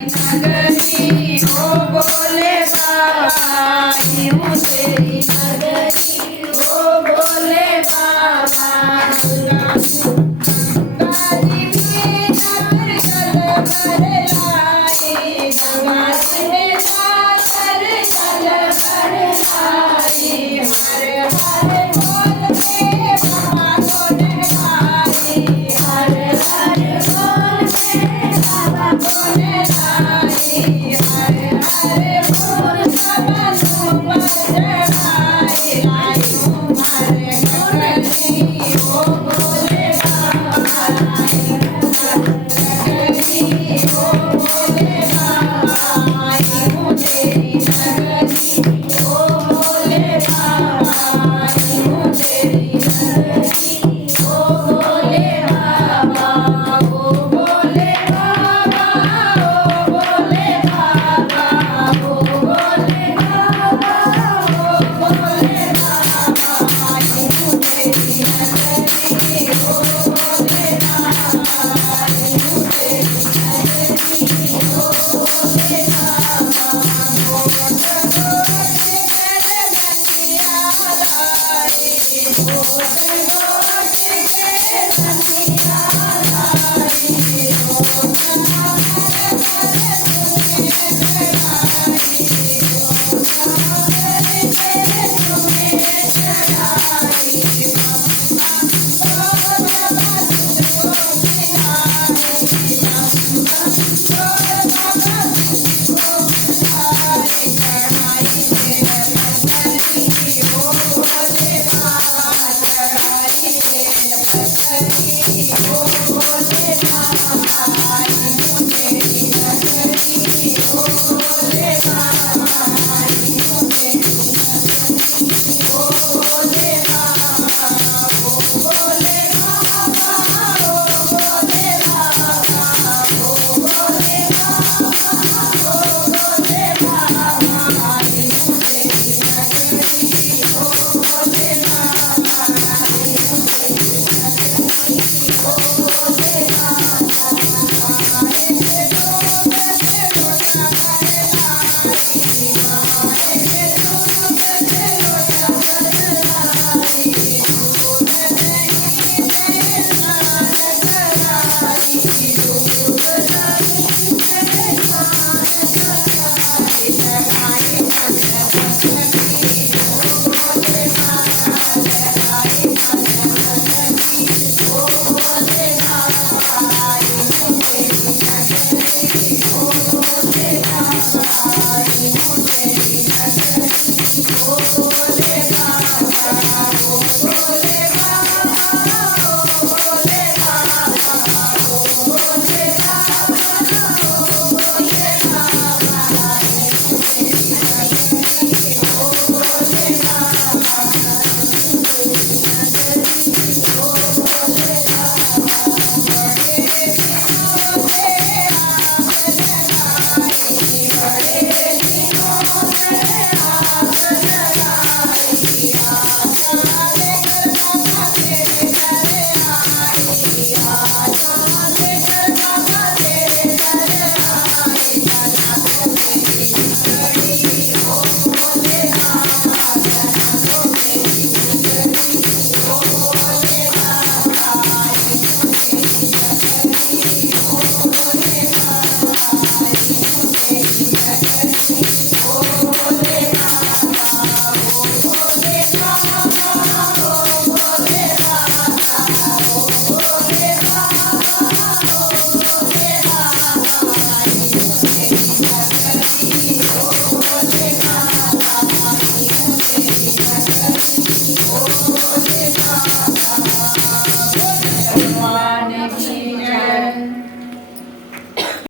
नगरी ओ बोले बाबा यूं तेरी नगरी ओ बोले बाबा गाजी में नगर जल भर लाई गंगा में सागर जल भर लाई हर हर बोल के बाबा को नगाई हर हर बोल के बाबा को नगाई हर हर बोल सबनु पर चढ़ाई लाई हमारे नगरी ओ बोले बाबा नगरी ओ बोले बाबा यूं तेरी नगरी ओ बोले बाबा यूं तेरी नगरी ओ बोले बाबा ओ बोले बाबा ओ बोले बाबा ओ बोले बाबा ओ बोले बाबा यूं तेरी नगरी ओ बोले बाबा यूं तेरी नगरी